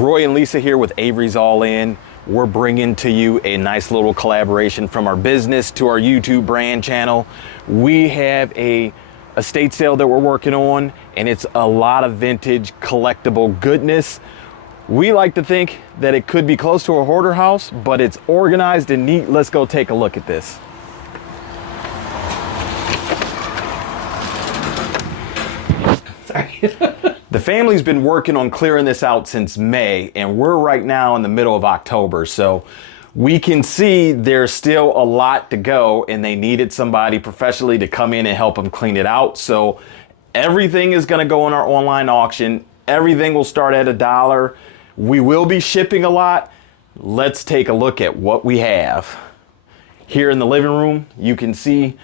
Roy and Lisa here with Avery's All In. We're bringing to you a nice little collaboration from our business to our YouTube brand channel. We have a estate sale that we're working on, and it's a lot of vintage collectible goodness. We like to think that it could be close to a hoarder house, but it's organized and neat. Let's go take a look at this. Sorry. The family's been working on clearing this out since May, and we're right now in the middle of October. So we can see there's still a lot to go, and they needed somebody professionally to come in and help them clean it out. So everything is gonna go on our online auction. Everything will start at $1. We will be shipping a lot. Let's take a look at what we have. Here in the living room, you can see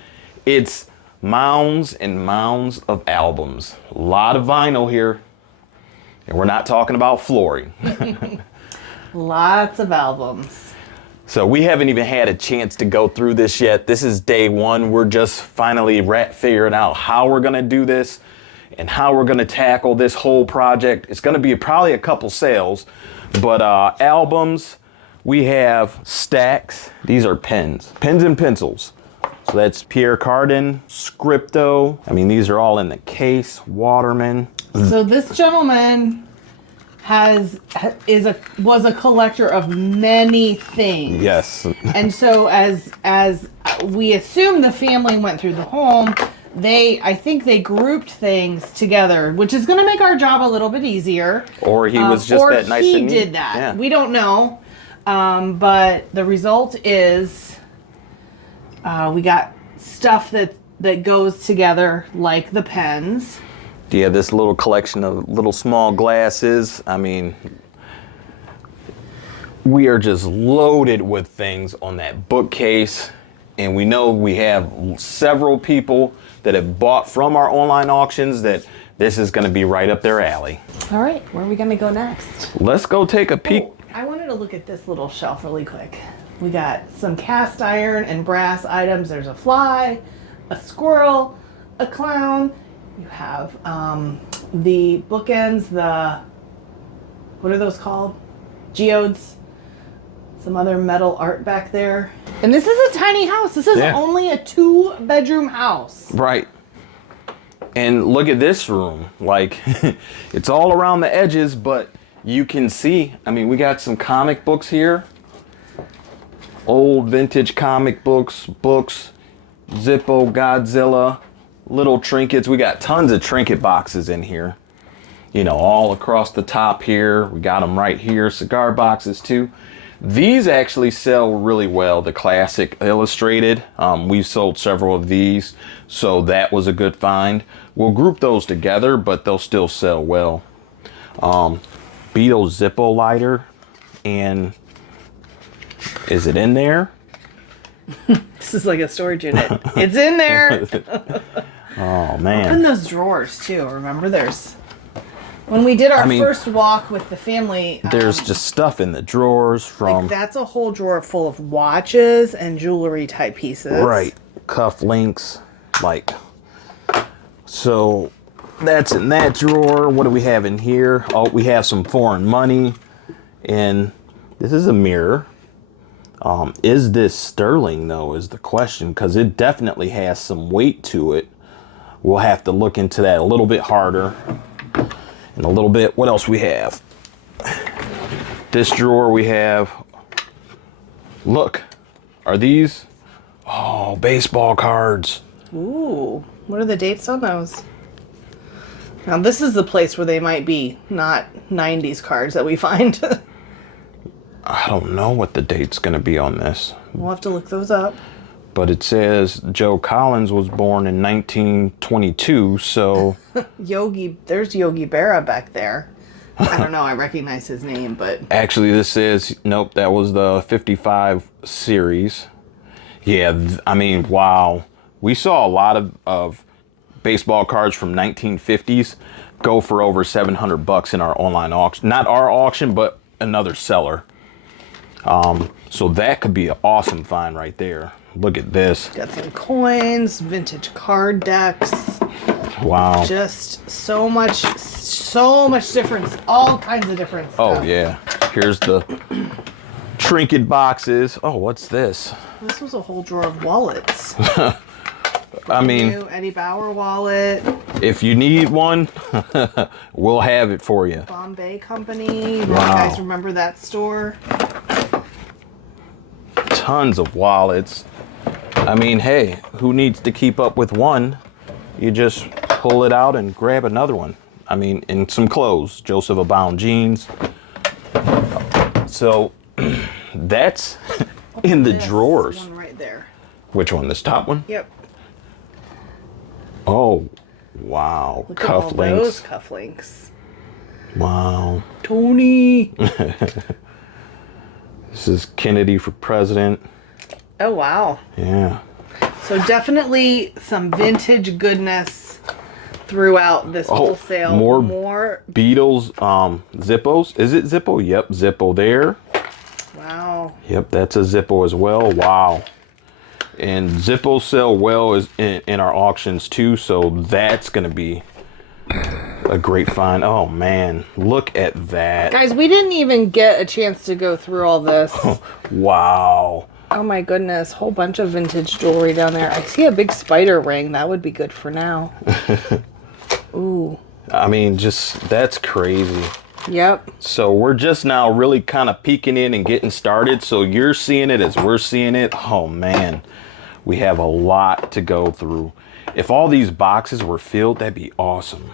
it's mounds and mounds of albums. A lot of vinyl here, and we're not talking about flooring. Lots of albums. So we haven't even had a chance to go through this yet. This is day one. We're just finally figuring out how we're gonna do this and how we're gonna tackle this whole project. It's gonna be probably a couple sales, but albums, we have stacks. These are pens and pencils. So that's Pierre Cardin, Scripto. I mean, these are all in the case. Waterman. So this gentleman was a collector of many things. Yes. And so as we assume the family went through the home, I think they grouped things together, which is going to make our job a little bit easier. Or he was just that nice and neat. He did that. Yeah. We don't know. But the result is we got stuff that goes together, like the pens. Yeah, this little collection of little small glasses. I mean, we are just loaded with things on that bookcase. And we know we have several people that have bought from our online auctions that this is going to be right up their alley. All right, where are we going to go next? Let's go take a peek. Oh, I wanted to look at this little shelf really quick. We got some cast iron and brass items. There's a fly, a squirrel, a clown. You have the bookends, what are those called? Geodes. Some other metal art back there. And this is a tiny house. This is only a 2-bedroom house. Right. And look at this room. Like, it's all around the edges, but you can see, I mean, we got some comic books here. Old vintage comic books, Zippo, Godzilla, little trinkets. We got tons of trinket boxes in here. You know, all across the top here. We got them right here. Cigar boxes too. These actually sell really well. The classic illustrated. We've sold several of these, so that was a good find. We'll group those together, but they'll still sell well. Beetle Zippo lighter, and is it in there? This is like a storage unit. It's in there. Oh man. Open those drawers too. Remember, when we did our first walk with the family, there's just stuff in the drawers from. Like that's a whole drawer full of watches and jewelry type pieces. Right. Cuff links, like. So that's in that drawer. What do we have in here? Oh, we have some foreign money, and this is a mirror. Is this sterling though is the question, because it definitely has some weight to it. We'll have to look into that a little bit harder. And a little bit, what else we have? This drawer we have, look, are these, oh, baseball cards. Ooh, what are the dates on those? Now this is the place where they might be, not 90s cards that we find. I don't know what the date's gonna be on this. We'll have to look those up. But it says Joe Collins was born in 1922, so... There's Yogi Berra back there. I don't know, I recognize his name, but... Actually, this says, nope, that was the 55 series. Yeah, I mean, wow. We saw a lot of baseball cards from 1950s go for over $700 in our online auction. Not our auction, but another seller. So that could be an awesome find right there. Look at this. Got some coins, vintage card decks. Wow. Just so much difference. All kinds of difference. Oh, yeah. Here's the trinket boxes. Oh, what's this? This was a whole drawer of wallets. I mean, New Eddie Bauer wallet. if you need one, we'll have it for you. Bombay Company. You Wow. guys remember that store? Tons of wallets. I mean, hey, who needs to keep up with one? You just pull it out and grab another one. I mean, and some clothes. Joseph Abound jeans. So that's in the This drawers. one right there. Which one? This top one? Yep. Oh, wow. Look at all those Cufflinks. cufflinks. Wow. Tony. This is Kennedy for president. Oh, wow. Yeah. So definitely some vintage goodness throughout this wholesale. More. Beatles, Zippos. Is it Zippo? Yep, Zippo there. Wow. Yep, that's a Zippo as well. Wow. And Zippos sell well in our auctions too, so that's going to be a great find. Oh, man. Look at that. Guys, we didn't even get a chance to go through all this. Wow. Oh my goodness, whole bunch of vintage jewelry down there. I see a big spider ring. That would be good for now. Ooh. I mean, that's crazy. Yep. So we're just now really kind of peeking in and getting started. So you're seeing it as we're seeing it. Oh, man. We have a lot to go through. If all these boxes were filled, that'd be awesome.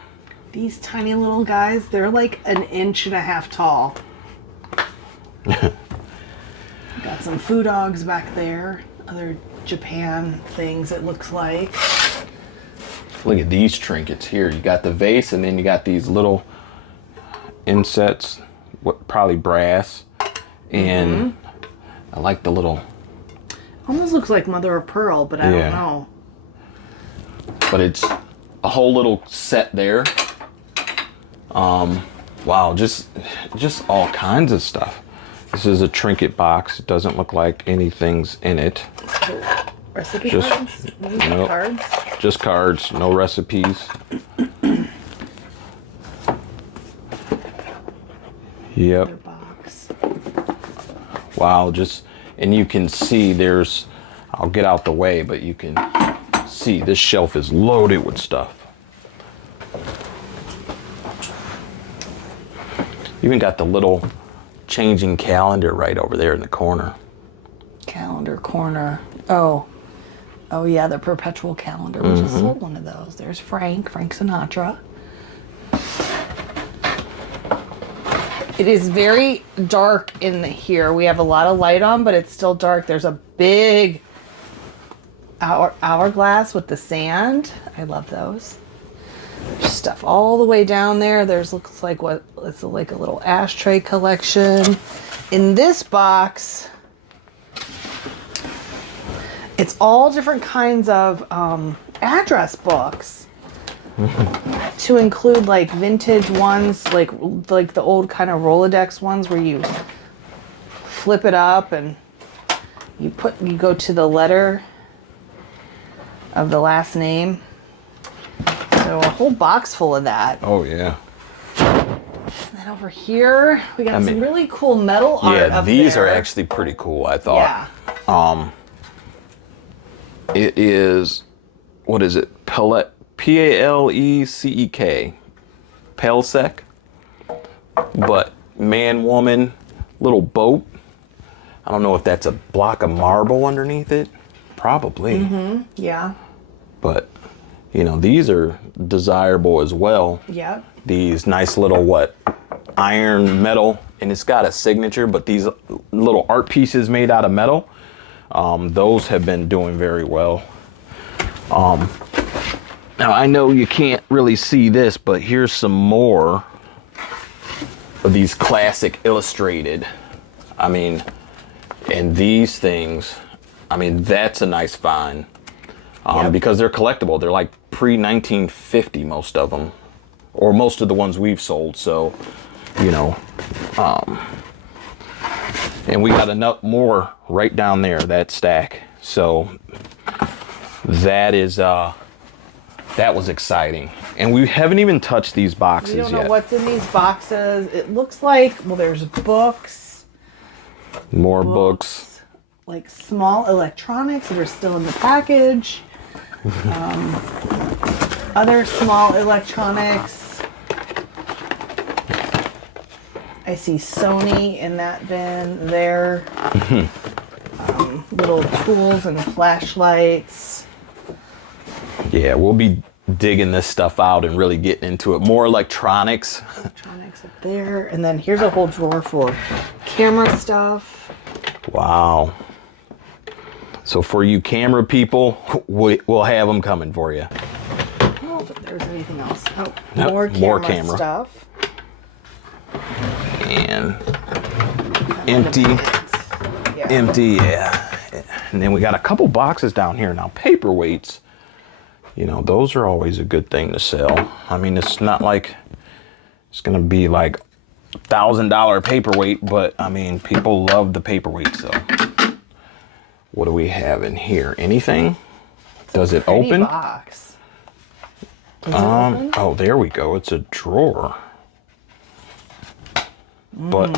These tiny little guys, they're like 1.5 inches tall. Got some food dogs back there. Other Japan things, it looks like. Look at these trinkets here. You got the vase, and then you got these little insets, probably brass. And I like the little... Almost looks like mother of pearl, but I don't know. But it's a whole little set there. Wow, just all kinds of stuff. This is a trinket box. It doesn't look like anything's in it. Recipe Just- cards? Maybe nope. cards? Just cards, no recipes. Yep. Another box. Wow, and you can see I'll get out the way, but you can see this shelf is loaded with stuff. Even got the little changing calendar right over there in the corner. Calendar corner. Oh yeah, the perpetual calendar. We just sold one of those. There's Frank Sinatra. It is very dark in here. We have a lot of light on, but it's still dark. There's a big hourglass with the sand. I love those. There's stuff all the way down there. Looks like it's like a little ashtray collection. In this box, it's all different kinds of address books. To include like vintage ones, like the old kind of Rolodex ones where you flip it up and you go to the letter of the last name. So a whole box full of that. Oh, yeah. And then over here, we got some really cool metal art Yeah, up these there. are actually pretty cool, I thought. Yeah. It is, what is it? P-A-L-E-C-E-K. Palsec. But man, woman, little boat. I don't know if that's a block of marble underneath it. Probably. Yeah. But, these are desirable as well. Yep. These nice little, iron metal. And it's got a signature, but these little art pieces made out of metal, those have been doing very well. Now, I know you can't really see this, but here's some more of these classic illustrated. I mean, and these things, that's a nice find. Because they're collectible. They're like pre-1950, most of them. Or most of the ones we've sold, so, and we got enough more right down there, that stack. So, that is, That was exciting. And we haven't even touched these boxes We don't yet. know what's in these boxes. It looks like, well, there's books. More books. Like small electronics that are still in the package. Other small electronics. I see Sony in that bin there. Little tools and flashlights. Yeah, we'll be digging this stuff out and really getting into it. More electronics. Electronics up there. And then here's a whole drawer for camera stuff. Wow. So for you camera people, we'll have them coming for you. I don't know if there's anything else. Oh, Nope, more camera stuff. And empty, Yeah. empty, yeah. And then we got a couple boxes down here. Now, paperweights, you know, those are always a good thing to sell. I mean, it's not like it's going to be like $1,000 paperweight, but I mean, people love the paperweight. So what do we have in here? Anything? Does it Pretty open? Box. Does it open? Oh, there we go. It's a drawer. But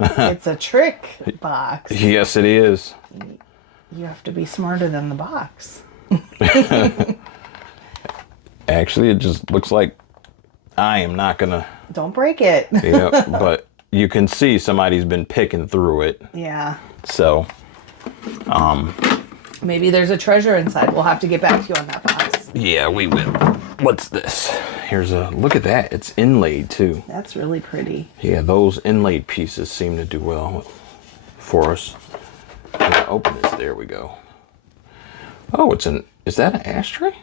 It's a trick box. yes, it is. You have to be smarter than the box. Actually, it just looks like I am not gonna. Don't break it. Yeah, but you can see somebody's been picking through it. Yeah. So, Maybe there's a treasure inside. We'll have to get back to you on that box. yeah, we will. What's this? Here's a look at that. It's inlaid too. That's really pretty. Yeah, those inlaid pieces seem to do well for us. I'm gonna open this. There we go. Oh, is that an ashtray?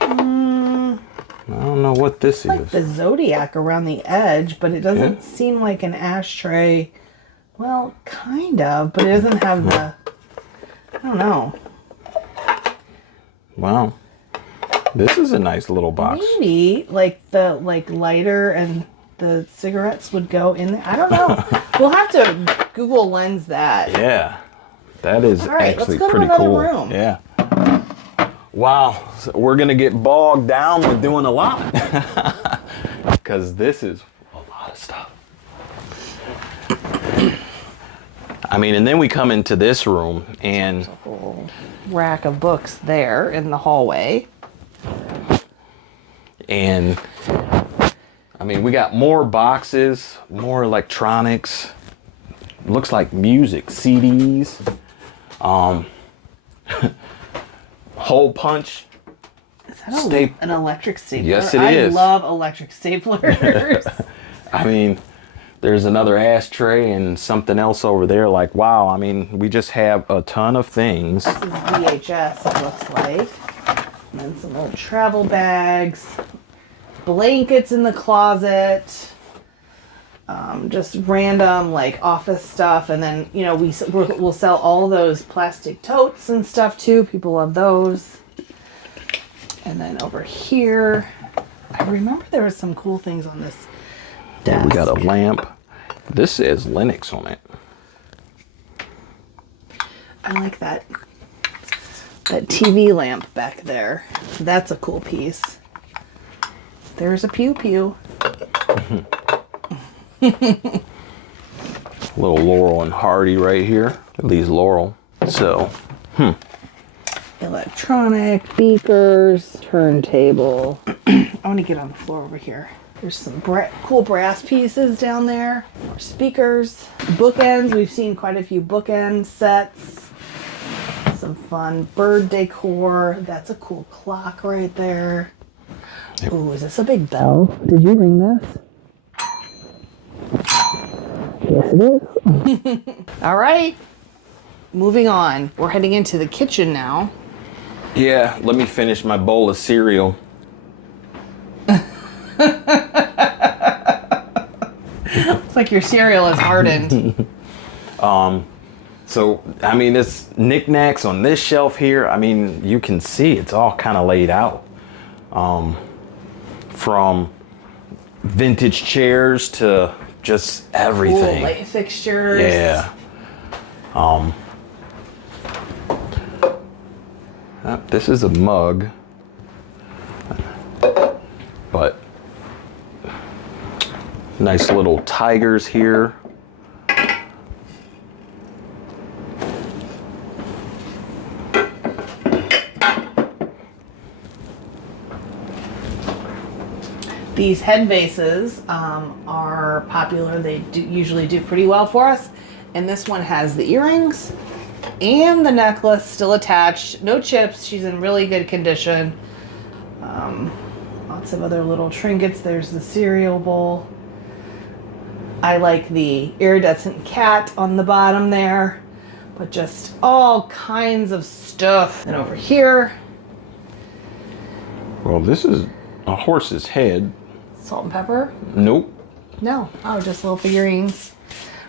I don't know what this Like is. the Zodiac around the edge, but it doesn't seem like an ashtray. Well, kind of, but it doesn't have the, I don't know. Wow. This is a nice little box. Maybe like the lighter and the cigarettes would go in there. I don't know. We'll have to Google Lens that. Yeah. That is All right, actually let's go to pretty another cool. room. Yeah. Wow. So we're going to get bogged down with doing a lot. Because this is a lot of stuff. I mean, and then we come into this room and Whole rack of books there in the hallway. And I mean, we got more boxes, more electronics. Looks like music, CDs, hole punch. Is that an electric stapler? Yes, it is. I love electric staplers. I mean, there's another ashtray and something else over there. Like, wow. I mean, we just have a ton of things. This is VHS, it looks like. And then some old travel bags, blankets in the closet, just random like office stuff. And then, you know, we'll sell all those plastic totes and stuff too. People love those. And then over here, I remember there was some cool things on this desk. We got a lamp. This says Linux on it. I like that TV lamp back there. That's a cool piece. There's a pew pew. Little Laurel and Hardy right here. At least Laurel. So, Electronic, beakers, turntable. I want to get on the floor over here. There's some cool brass pieces down there. More speakers. Bookends. We've seen quite a few bookend sets. Some fun bird decor. That's a cool clock right there. Yep. Ooh, is this a big bell? Did you ring this? Yes, it is. All right. Moving on. We're heading into the kitchen now. yeah, let me finish my bowl of cereal. It's like your cereal is hardened. So, I mean, this knickknacks on this shelf here, I mean, you can see it's all kind of laid out. From vintage chairs to just everything. Cool light fixtures. Yeah. This is a mug. Nice little tigers here. These head vases are popular. They usually do pretty well for us. And this one has the earrings and the necklace still attached. No chips. She's in really good condition. Lots of other little trinkets. There's the cereal bowl. I like the iridescent cat on the bottom there. But just all kinds of stuff. And over here. Well, this is a horse's head. Salt and pepper? Nope. No. Oh, just little figurines.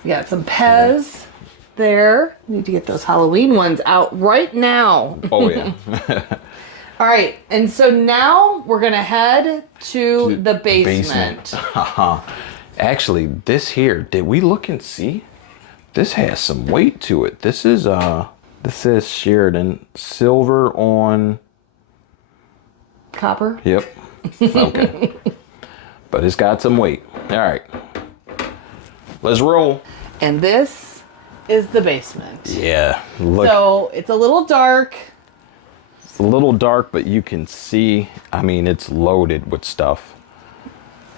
We got some Pez there. We need to get those Halloween ones out right now. Oh, yeah. All right. And so now we're going to head to the basement. Actually, this here, did we look and see? This has some weight to it. This says Sheridan. Silver on... Copper? Yep. Okay. But it's got some weight. All right. Let's roll. And this is the basement. Yeah. Look. So it's a little dark. It's a little dark, but you can see, I mean, it's loaded with stuff.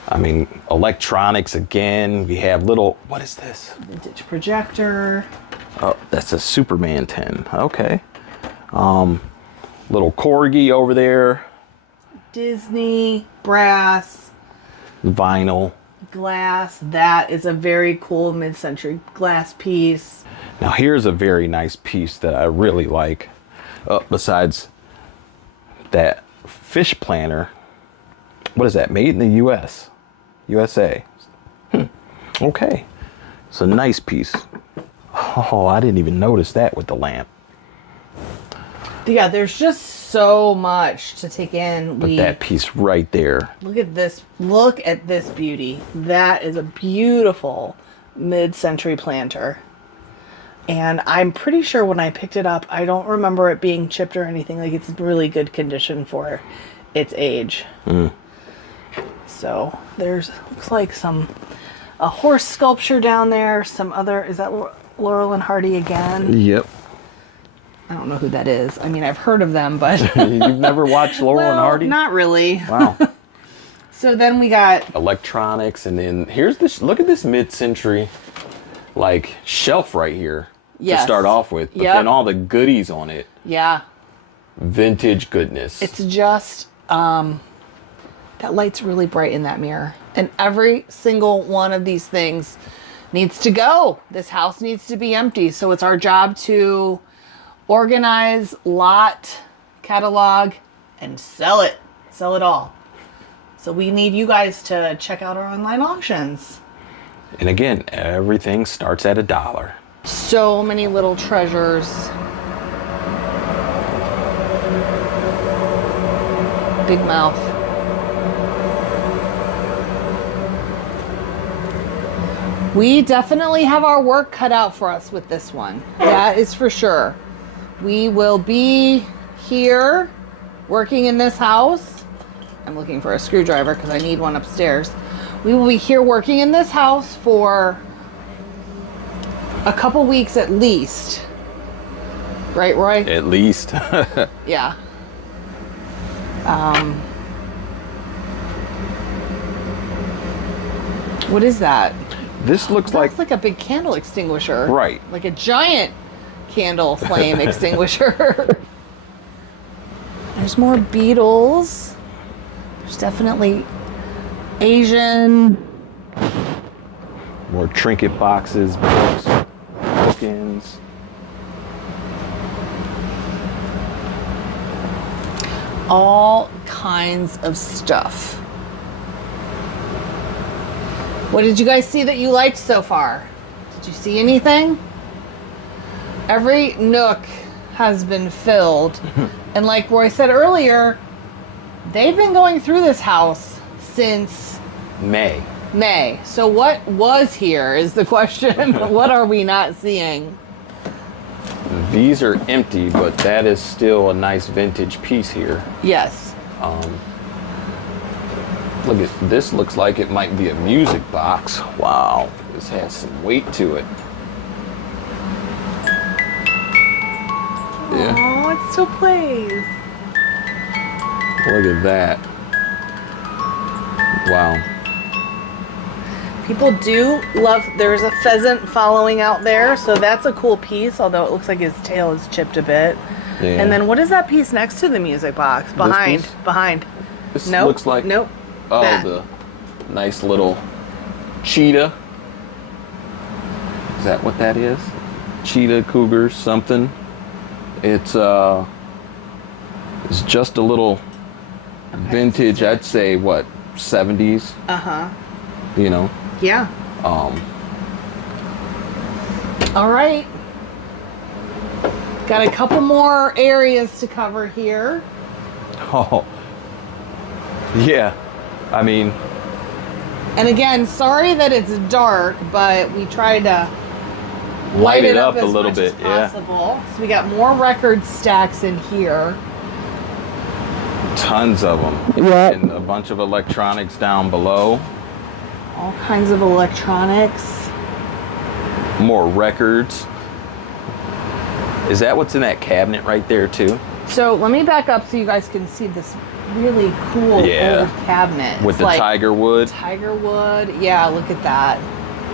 I mean, electronics again. We have little, what is this? Vintage projector. Oh, that's a Superman 10. Okay. Little corgi over there. Disney, brass. Vinyl. Glass. That is a very cool mid-century glass piece. Now here's a very nice piece that I really like. Besides that fish planter. What is that? Made in the U.S. USA. Okay. It's a nice piece. Oh, I didn't even notice that with the lamp. Yeah, there's just so much to take in. But that piece right there. Look at this. Look at this beauty. That is a beautiful mid-century planter. And I'm pretty sure when I picked it up, I don't remember it being chipped or anything. Like, it's really good condition for its age. So there's, looks like a horse sculpture down there. Some other, is that Laurel and Hardy again? Yep. I don't know who that is. I mean, I've heard of them, but... You've never watched Laurel and Hardy? Not really. Wow. So then we got... electronics, and then here's this, look at this mid-century, like, shelf right here. Yes. To start off with. But then all the goodies on it. Yeah. Vintage goodness. It's just... that light's really bright in that mirror. And every single one of these things needs to go. This house needs to be empty. So it's our job to organize, lot, catalog, and sell it. Sell it all. So we need you guys to check out our online auctions. And again, everything starts at $1. So many little treasures. Big mouth. We definitely have our work cut out for us with this one. That is for sure. We will be here working in this house. I'm looking for a screwdriver because I need one upstairs. We will be here working in this house for a couple weeks at least. Right, Roy? At least. Yeah. What is that? This looks That's like a big candle extinguisher. Right. Like a giant candle flame extinguisher. There's more beetles. There's definitely Asian. more trinket boxes, books, bookends. All kinds of stuff. What did you guys see that you liked so far? Did you see anything? Every nook has been filled. And like Roy said earlier, they've been going through this house since May. So what was here is the question. What are we not seeing? These are empty, but that is still a nice vintage piece here. Yes. Look at this, looks like it might be a music box. Wow, this has some weight to it. Yeah. Oh, it still plays. Look at that. Wow. People do love, there's a pheasant following out there, so that's a cool piece, although it looks like his tail is chipped a bit. Yeah. And then what is that piece next to the music box? Behind. piece? Behind. This Nope. looks like Nope. oh that. the nice little cheetah. Is that what that is? Cheetah, cougar, something. It's just a little vintage, I'd say what, 70s, Uh-huh. you know. Yeah. All right. Got a couple more areas to cover here. Oh. Yeah. I mean, And again, sorry that it's dark, but we tried to light it up as a little much bit, as yeah. possible. So we got more record stacks in here. Tons of them. Yep. And a bunch of electronics down below. All kinds of electronics. More records. Is that what's in that cabinet right there too? So let me back up so you guys can see this really cool old cabinet. With It's the like tiger wood. Tiger wood. Yeah, look at that.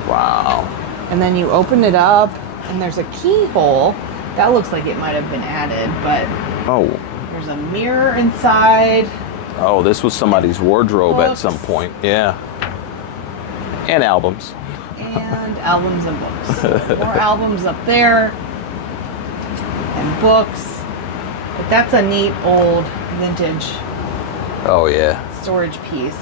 Wow. And then you open it up and there's a keyhole. That looks like it might have been added, but Oh. there's a mirror inside. Oh, this was somebody's wardrobe at Books. some point. Yeah. And albums. And albums and books. More albums up there. And books. But that's a neat old vintage Oh yeah. storage piece.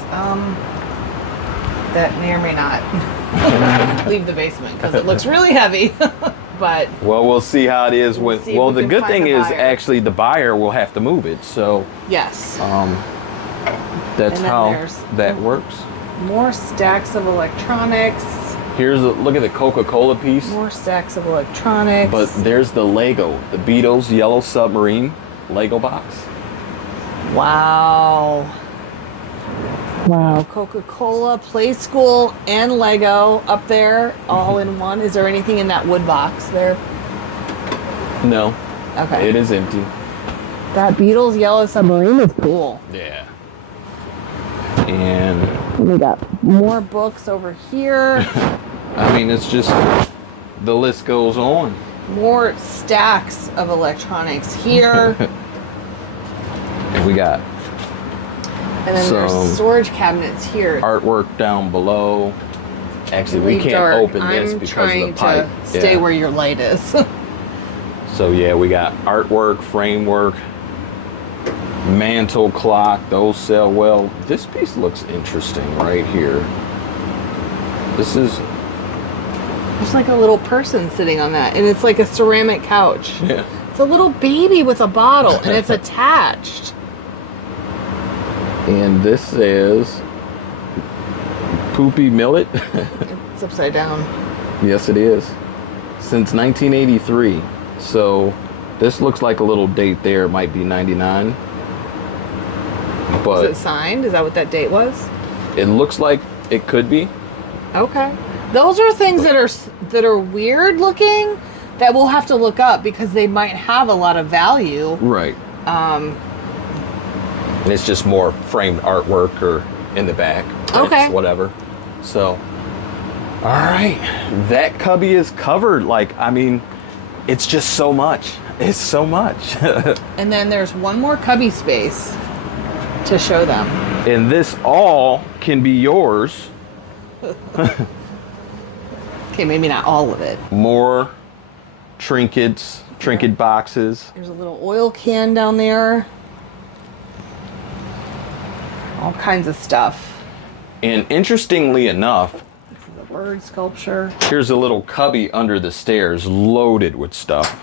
That may or may not leave the basement because it looks really heavy. But Well, we'll see how it is We'll with. see if Well, we the can good find thing the is buyer. actually the buyer will have to move it. So yes, that's And then how there's- that works. more stacks of electronics. Here's a look at the Coca-Cola piece. More stacks of electronics. But there's the Lego, the Beatles Yellow Submarine Lego box. Wow. Wow. Coca-Cola, Play School, and Lego up there, all in one. Is there anything in that wood box there? No, Okay. it is empty. That Beatles Yellow Submarine is cool. Yeah. And We got more books over here. I mean, it's just the list goes on. More stacks of electronics here. And we got And then Some there's storage cabinets here. artwork down below. Actually, we Really can't dark. open this I'm because trying of the pipe. to stay Yeah. where your light is. So yeah, we got artwork, framework, mantle clock. Those sell well. This piece looks interesting right here. This is There's like a little person sitting on that, and it's like a ceramic couch. yeah. It's a little baby with a bottle, and it's attached. And this is Poopy Millet. It's upside down. Yes, it is. Since 1983. So this looks like a little date there. It might be 99. Is But it signed? Is that what that date was? it looks like it could be. Okay. Those are things that are weird looking that we'll have to look up because they might have a lot of value. Right. And it's just more framed artwork or in the back. Okay. Whatever. So, all right. That cubby is covered. Like, I mean, it's just so much. It's so much. And then there's one more cubby space to show them. And this all can be yours. Okay, maybe not all of it. More trinkets, trinket boxes. There's a little oil can down there. All kinds of stuff. And interestingly enough, The bird sculpture. here's a little cubby under the stairs loaded with stuff.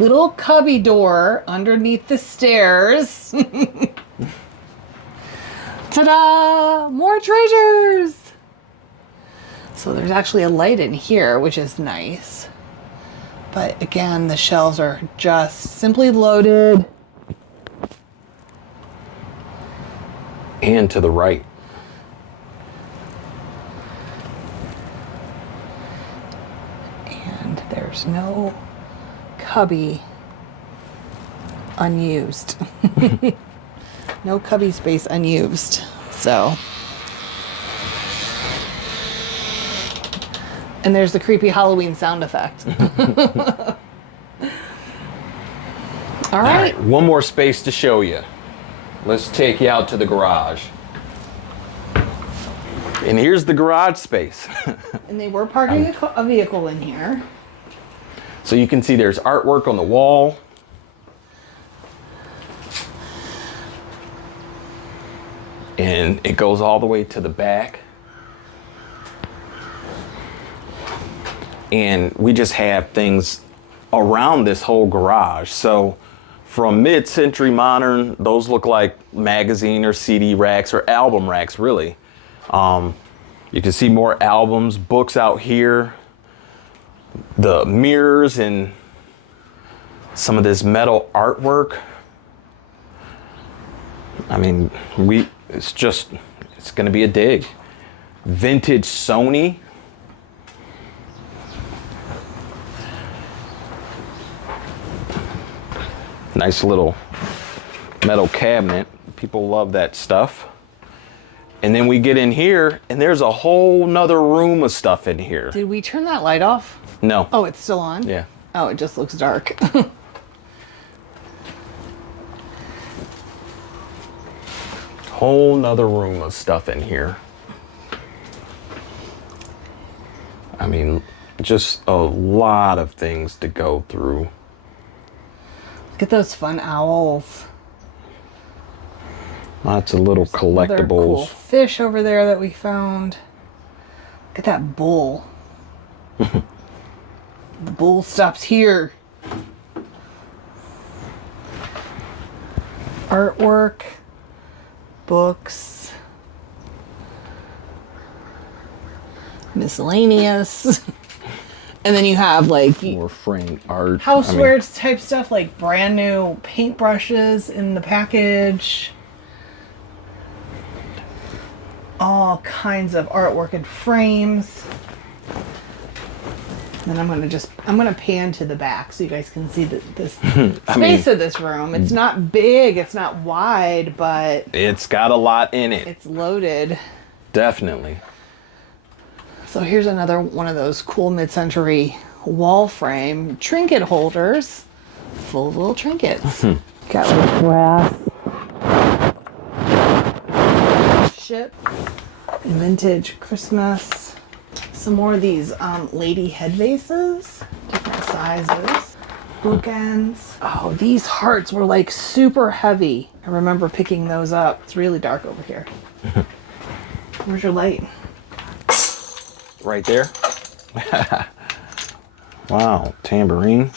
Little cubby door underneath the stairs. Ta-da! More treasures! So there's actually a light in here, which is nice. But again, the shelves are just simply loaded. And to the right. And there's no cubby unused. No cubby space unused. So. And there's the creepy Halloween sound effect. All right. One more space to show you. Let's take you out to the garage. And here's the garage space. And they were parking a vehicle in here. So you can see there's artwork on the wall. And it goes all the way to the back. And we just have things around this whole garage. So from mid-century modern, those look like magazine or CD racks or album racks, really. You can see more albums, books out here, the mirrors and some of this metal artwork. I mean, it's gonna be a dig. Vintage Sony. Nice little metal cabinet. People love that stuff. And then we get in here and there's a whole nother room of stuff in here. Did we turn that light off? No. Oh, it's still on? Yeah. Oh, it just looks dark. Whole nother room of stuff in here. I mean, just a lot of things to go through. Look at those fun owls. Lots of little collectibles. Another cool fish over there that we found. Look at that bull. The bull stops here. Artwork, books, miscellaneous. And then you have like more framed art. Housewares type stuff, like brand new paintbrushes in the package. All kinds of artwork and frames. Then I'm gonna pan to the back so you guys can see this space of this room. It's not big, it's not wide, but it's got a lot in it. It's loaded. Definitely. So here's another one of those cool mid-century wall frame trinket holders full of little trinkets. Got like brass ship, vintage Christmas. Some more of these lady head vases, different sizes, bookends. Oh, these hearts were like super heavy. I remember picking those up. It's really dark over here. Where's your light? Right there. Wow, tambourine.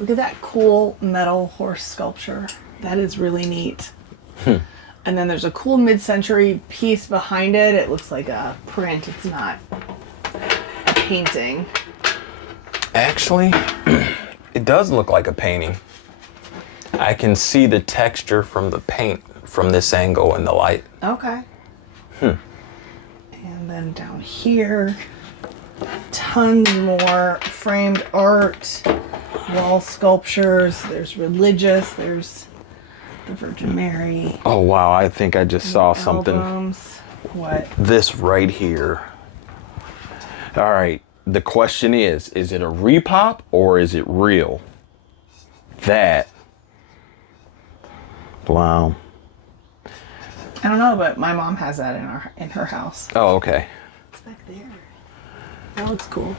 Look at that cool metal horse sculpture. That is really neat. And then there's a cool mid-century piece behind it. It looks like a print. It's not a painting. Actually, it does look like a painting. I can see the texture from the paint from this angle in the light. Okay. And then down here, tons more framed art, wall sculptures. There's religious. There's the Virgin Mary. Oh wow, I think I just saw something. Albums. What? This right here. All right, the question is it a repop or is it real? That. Wow. I don't know, but my mom has that in her house. Oh, okay. It's back there. That looks cool.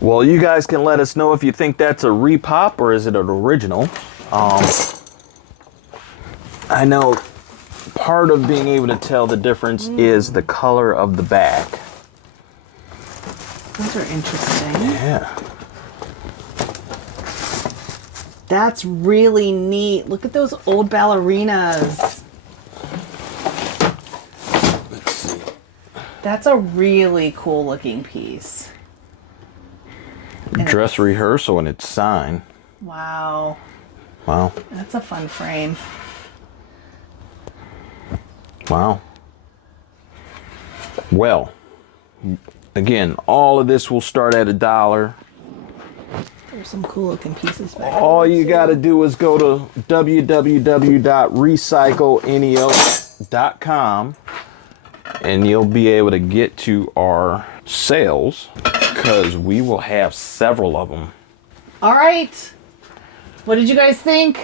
Well, you guys can let us know if you think that's a repop or is it an original. I know part of being able to tell the difference is the color of the back. Those are interesting. Yeah. That's really neat. Look at those old ballerinas. Let's see. That's a really cool looking piece. Dress rehearsal and it's signed. Wow. Wow. That's a fun frame. Wow. Well, again, all of this will start at $1. There's some cool looking pieces back All there, you too. got to do is go to www.recycleneo.com and you'll be able to get to our sales because we will have several of them. All right. What did you guys think?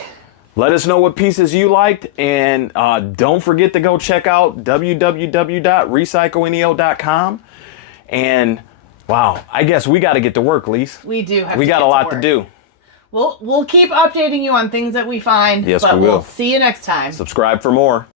Let us know what pieces you liked, and don't forget to go check out www.recycleneo.com. And wow, I guess we got to get to work, Lise. We do have We got a lot to do. We'll keep updating you on things that we find. Yes, but we will. We'll see you next time. Subscribe for more.